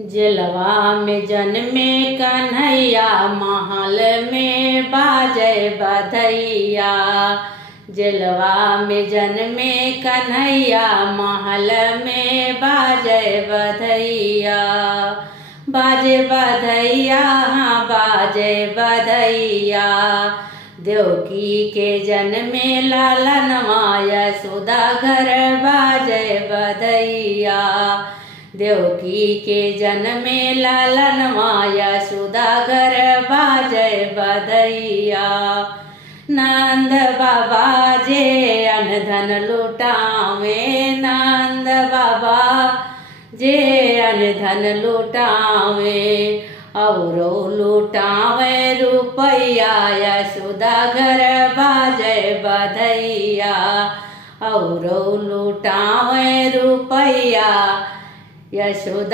जेलवा में जन्मे कन्हैया, महल में बाजे बधैया। जेलवा में जन्मे कन्हैया, महल में बाजे बधैया। बाजे बधैया, हाँ बाजे बधैया। देवकी के जन्मे लालनवा, यशोदा घर बाजे बधैया। देवकी के जन्मे लालनवा, यशोदा घर बाजे बधैया। नंद बाबा जे अनधन लुटावे, नंद बाबा जे अनधन लुटावे। औरो लुटावे रुपैया, यशोदा घर बाजे बधैया। औरो लुटावे रुपैया, यशोदा